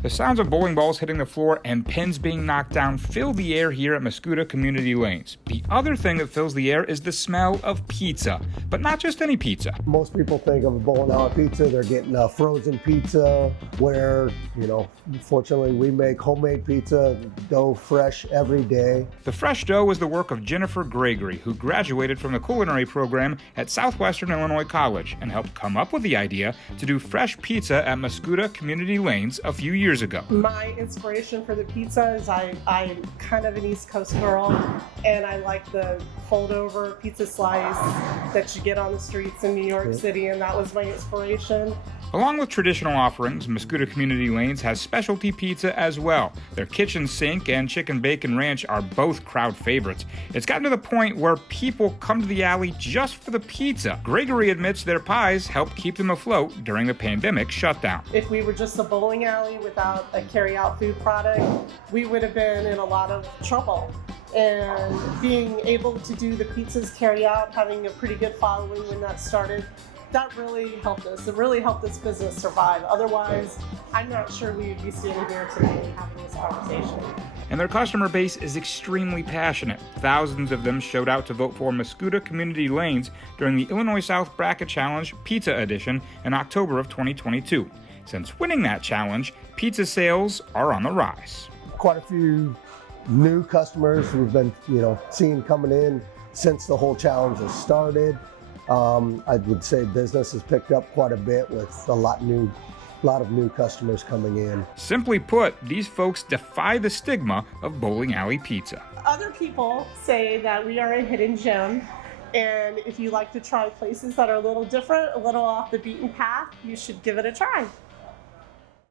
The sounds of bowling balls hitting the floor and pins being knocked down fill the air here at Mascoutah Community Lanes. The other thing that fills the air is the smell of pizza, but not just any pizza. Most people think of a bowling alley pizza, they're getting a frozen pizza where, fortunately we make homemade pizza, dough fresh every day. The fresh dough is the work of Jennifer Gregory, who graduated from the culinary program at Southwestern Illinois College and helped come up with the idea to do fresh pizza at Mascoutah Community Lanes a few years ago. My inspiration for the pizza is I'm kind of an East Coast girl, and I like the fold-over pizza slice that you get on the streets in New York City, and that was my inspiration. Along with traditional offerings, Mascoutah Community Lanes has specialty pizza as well. Their kitchen sink and chicken bacon ranch are both crowd favorites. It's gotten to the point where people come to the alley just for the pizza. Gregory admits their pies helped keep them afloat during the pandemic shutdown. If we were just a bowling alley without a carry-out food product, we would have been in a lot of trouble. And being able to do the pizzas carry out, having a pretty good following when that started, that really helped us. It really helped this business survive. Otherwise, I'm not sure we would be standing here today having this conversation. And their customer base is extremely passionate. Thousands of them showed out to vote for Mascoutah Community Lanes during the Illinois South Bracket Challenge Pizza Edition in October of 2022. Since winning that challenge, pizza sales are on the rise. Quite a few new customers we've been, seeing coming in since the whole challenge has started. I would say business has picked up quite a bit with a lot of new customers coming in. Simply put, these folks defy the stigma of bowling alley pizza. Other people say that we are a hidden gem, and if you like to try places that are a little different, a little off the beaten path, you should give it a try.